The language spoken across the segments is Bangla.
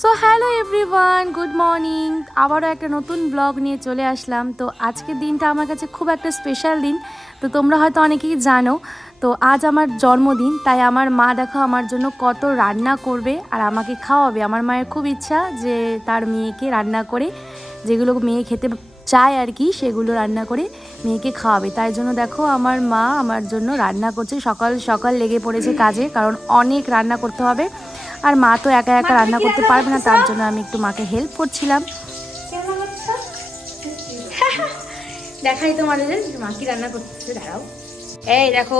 So hello everyone, good morning. আবারও একটা নতুন ব্লগ নিয়ে চলে আসলাম। তো আজকের দিনটা আমার কাছে খুব একটা স্পেশাল দিন। তো তোমরা হয়তো অনেকেই জানো, তো আজ আমার জন্মদিন, তাই আমার মা দেখো আমার জন্য কত রান্না করবে আর আমাকে খাওয়াবে। আমার মায়ের খুব ইচ্ছা যে তার মেয়েকে রান্না করে, যেগুলো মেয়ে খেতে চায় আর কি, সেগুলো রান্না করে মেয়েকে খাওয়াবে। তাই জন্য দেখো আমার মা আমার জন্য রান্না করছে, সকাল সকাল লেগে পড়েছে কাজে, কারণ অনেক রান্না করতে হবে। আর মা তো একা একা রান্না করতে পারবে না, তার জন্য আমি একটু মাকে হেল্প করছিলাম। দেখাই তোমাদের মা কি রান্না করতেছে, দাঁড়াও। এই দেখো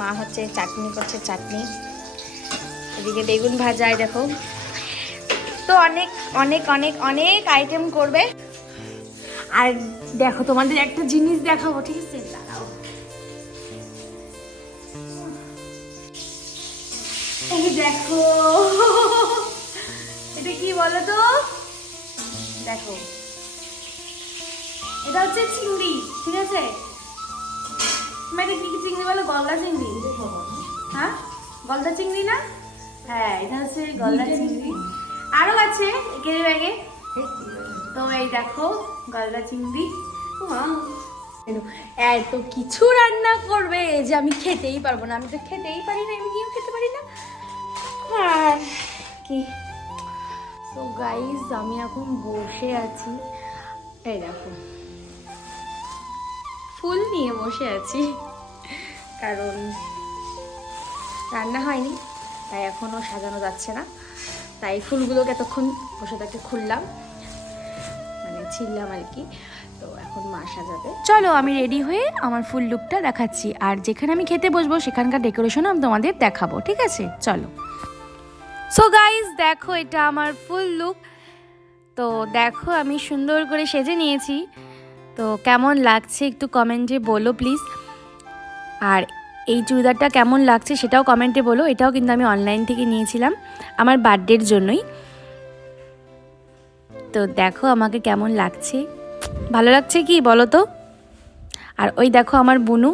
মা হচ্ছে চাটনি করছে, চাটনি, এদিকে বেগুন ভাজায় দেখো। তো অনেক অনেক অনেক অনেক আইটেম করবে। আর দেখো তোমাদের একটা জিনিস দেখাবো, ঠিক আছে, দাঁড়াও। এই দেখো, এটা কি বলো তো, দেখো এটা হচ্ছে চিংড়ি, ঠিক আছে। মানে কি চিংড়ি বলো? গলদা চিংড়ি। হ্যাঁ, গলদা চিংড়ি না? হ্যাঁ, এটা হচ্ছে গলদা চিংড়ি। আরো আছে কেড়ে ব্যাগে। তো এই দেখো গলদা চিংড়ি। এত কিছু রান্না করবে যে আমি খেতেই পারবো না। আমি তো খেতেই পারি না, আমি কি খেতে পারি না। আর কি, তো গাইস আমি এখন বসে আছি, এই দেখো ফুল নিয়ে বসে আছি, কারণ রান্না হয়নি তাই এখনও সাজানো যাচ্ছে না। তাই ফুলগুলোকে এতক্ষণ বসে থাকতে খুললাম, মানে ছিললাম আর কি। তো এখন মা সাজাবে। চলো আমি রেডি হয়ে আমার ফুল লুকটা দেখাচ্ছি, আর যেখানে আমি খেতে বসবো সেখানকার ডেকোরেশন আমি তোমাদের দেখাবো, ঠিক আছে, চলো। সো গাইস দেখো এটা আমার ফুল লুক। তো দেখো আমি সুন্দর করে সেজে নিয়েছি। তো কেমন লাগছে একটু কমেন্টে বলো প্লিজ। আর এই চুড়িদারটা কেমন লাগছে সেটাও কমেন্টে বলো। এটাও কিন্তু আমি অনলাইন থেকে নিয়েছিলাম আমার বার্থডের জন্যই। তো দেখো আমাকে কেমন লাগছে, ভালো লাগছে কি বলো তো। আর ওই দেখো আমার বুনু,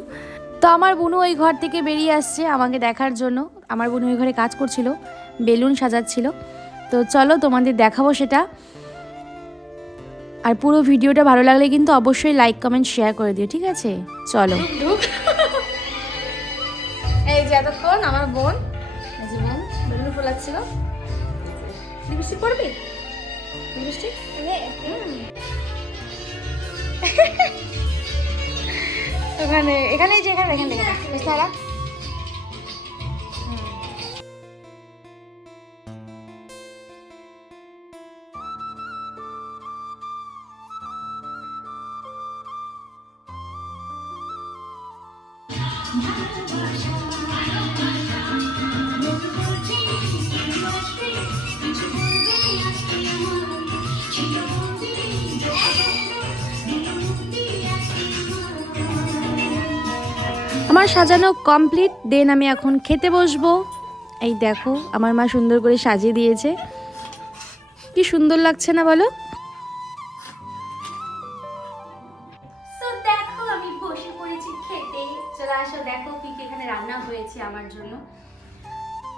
তো আমার বুনু ওই ঘর থেকে বেরিয়ে আসছে আমাকে দেখার জন্য। আমার বুনু ওই ঘরে কাজ করছিল, বেলুন সাজাচ্ছিল। তো চলো তোমাদের দেখাবো সেটা। আর পুরো ভিডিওটা ভালো লাগলে কিন্তু অবশ্যই লাইক কমেন্ট শেয়ার করে দিও, ঠিক আছে, চলো। এই যে এতক্ষণ আমার বোন, এই যে বোন বেলুন ফোলাচ্ছিল। লিপস্টিক পরবি? লিপস্টিক ওখানে, এখানে যে এখানে এখানে সারা। আমার সাজানো কমপ্লিট, দেন আমি এখন খেতে বসবো। এই দেখো আমার মা সুন্দর করে সাজিয়ে দিয়েছে, কি সুন্দর লাগছে না বলো। দেখো আমি বসে পড়েছি খেতে, চলে আসো দেখো কি কি এখানে রান্না হয়েছে আমার জন্য।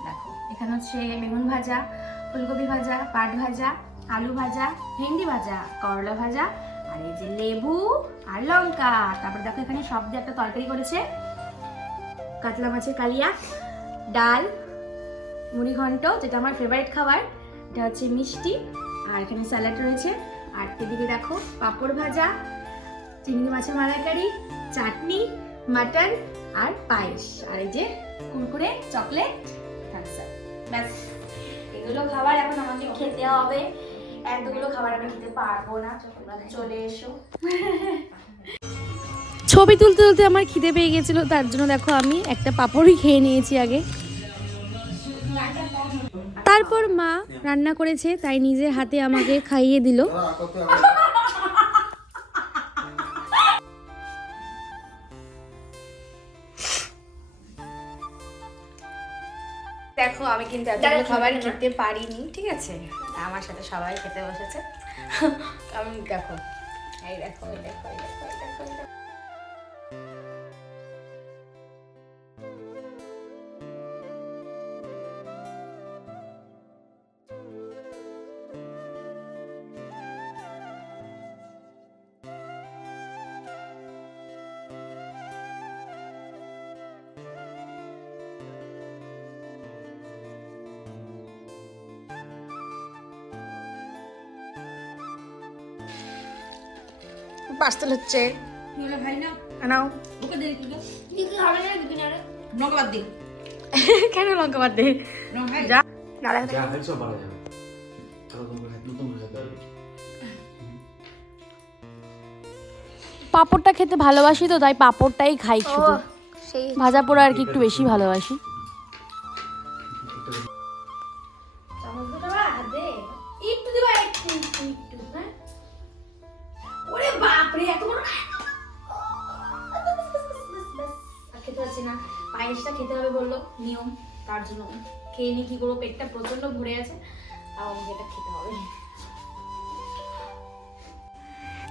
দেখো এখানে হচ্ছে বেগুন ভাজা, ফুলকপি ভাজা, পাট ভাজা, আলু ভাজা, ভেন্ডি ভাজা, করলা ভাজা, আর এই যে লেবু আর লঙ্কা। তারপর দেখো এখানে সব দিয়ে একটা তরকারি করেছে, কাতলা মাছের কালিয়া, ডাল, মুড়ি ঘন্ট যেটা আমার ফেভারিট খাবার, এটা হচ্ছে মিষ্টি, আর এখানে স্যালাড রয়েছে। আর এদিকে দেখো পাঁপড় ভাজা, চিংড়ি মাছের মালাইকারি, চাটনি, মাটন আর পায়েস, আর এই যে কুরকুরে, চকলেট, থামস আপ। ব্যাস এগুলো খাবার এখন আমাকে খেতে হবে। এতগুলো খাবার আমি খেতে পারবো না, তোমরা চলে এসো। ছবি তুলতে তুলতে আমার খিদে পেয়ে গেছিল, তার জন্য দেখো আমি একটা পাঁপড়ই খেয়ে নিয়েছি আগে। তারপর মা রান্না করেছে তাই নিজের হাতে আমাকে খাইয়ে দিল। দেখো আমি কিন্তু এতগুলো খাবার খেতে পারিনি, ঠিক আছে, আমার সাথে সবাই খেতে বসেছে। আমি দেখো, এই দেখো এই দেখো এই দেখো এই দেখো এই দেখো। পার্সেল হচ্ছে। ভাই না আনাও। ওকে দে কি হবে না দুদিন আরে লঙ্কা বাদ দে। কেন লঙ্কা বাদ দে? ভাই যা দাঁড়া যা হাই সব বাড়া যাবে নতুন করে পাঁপড়টা খেতে ভালোবাসি তো, তাই পাঁপড়টাই খাই শুধু। সেই ভাজা পোড়া আর কি একটু বেশি ভালোবাসি। চামচ দুটো হাত দে। একটু দিবা, একটু একটু একটু, হ্যাঁ? ওরে বাপ রে, এত বড় আর খেতে পারছি না। পায়েসটা খেতে হবে বললো, নিয়ম, তার জন্য খেয়ে নি। কি করবো, পেটটা প্রচন্ড ভরে আছে, তাও আমাকে এটা খেতে হবে।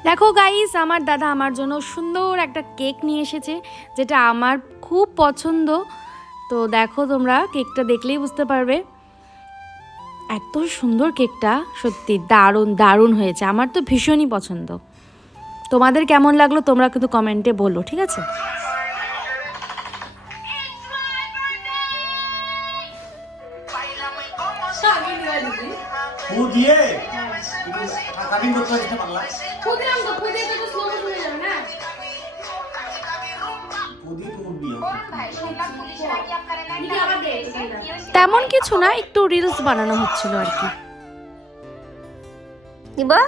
দেখো গাইস, আমার দাদা আমার জন্য সুন্দর একটা কেক নিয়ে এসেছে, যেটা আমার খুব পছন্দ। তো দেখো, তোমরা কেকটা দেখলেই বুঝতে পারবে। এত সুন্দর কেকটা, সত্যি দারুণ দারুণ হয়েছে। আমার তো ভীষণই পছন্দ। তোমাদের কেমন লাগলো তোমরা কিন্তু কমেন্টে বলো, ঠিক আছে? ফু দিয়ে কাটিং করতে আসতে পারলা খুদিরাম তো খুদে তো স্লো মোশন হয়ে যাবে না। ফু দিয়ে তো উঠবি দিদি আবার দে। তেমন কিছু না, একটু রিলস বানানো হচ্ছিল আর কি। দিবা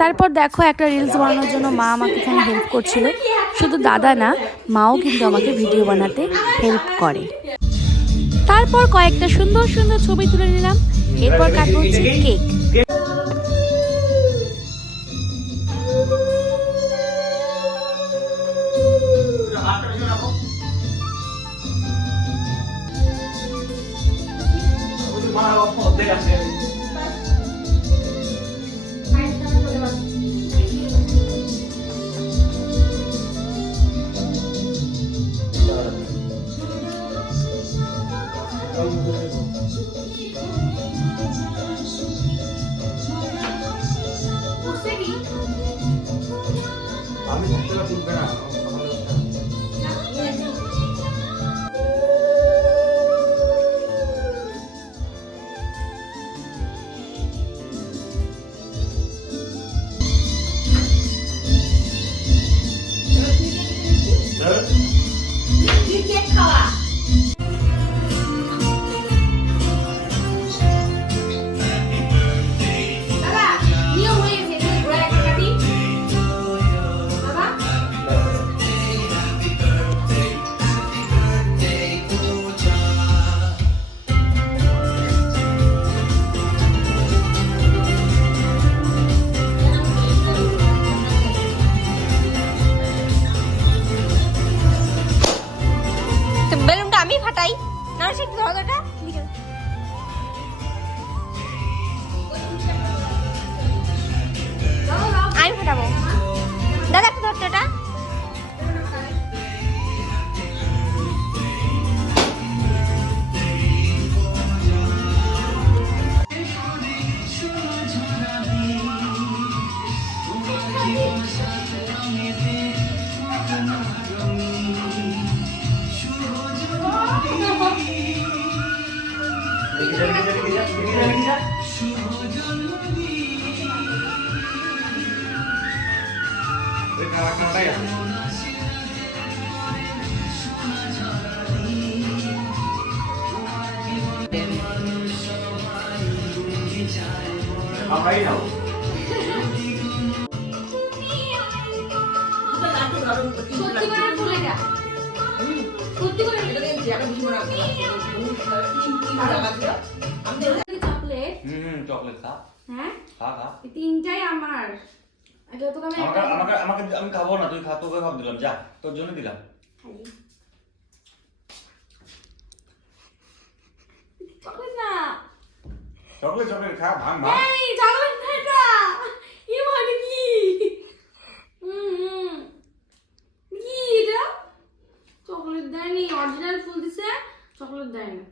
তারপর দেখো, একটা রিলস বানানোর জন্য মা আমাকে এখানে হেল্প করছিল। শুধু দাদা না, মাও কিন্তু আমাকে ভিডিও বানাতে হেল্প করে। তারপর কয়েকটা সুন্দর সুন্দর ছবি তুলে নিলাম। এরপর কাটবো হচ্ছে কেক। আমি থাকতে তুলবে না কেক খাওয়া। দাদা নিয়ম হয়ে গেছে, ঘোড়া একটা কাটি বাবা। বেলুনটা আমি ফাটাই না, সে ধরাটা আমি ফাটাবো। দাদা একটু ধরতে এটা। আমরাই নাও সত্যি করে ভুলে যা, সত্যি করে চকলেট। চকলেট খা হ্যাঁ, খা খা এই তিনটাই আমার। আগে তোকে আমি আমাকে একটা আমাকে আমাকে আমি খাবো না, তুই খা, তোকে ভাব দিলাম, যা তোর জন্য দিলাম। খাই। চকলেট না, চকলেট চকলেট খা, ভাঙ ভাঙ। এই চকলেট না এটা। এ মানে কি? কি এটা? চকলেট দেয়নি, অরিজিনাল ফুল দিছে, চকলেট দেয় না।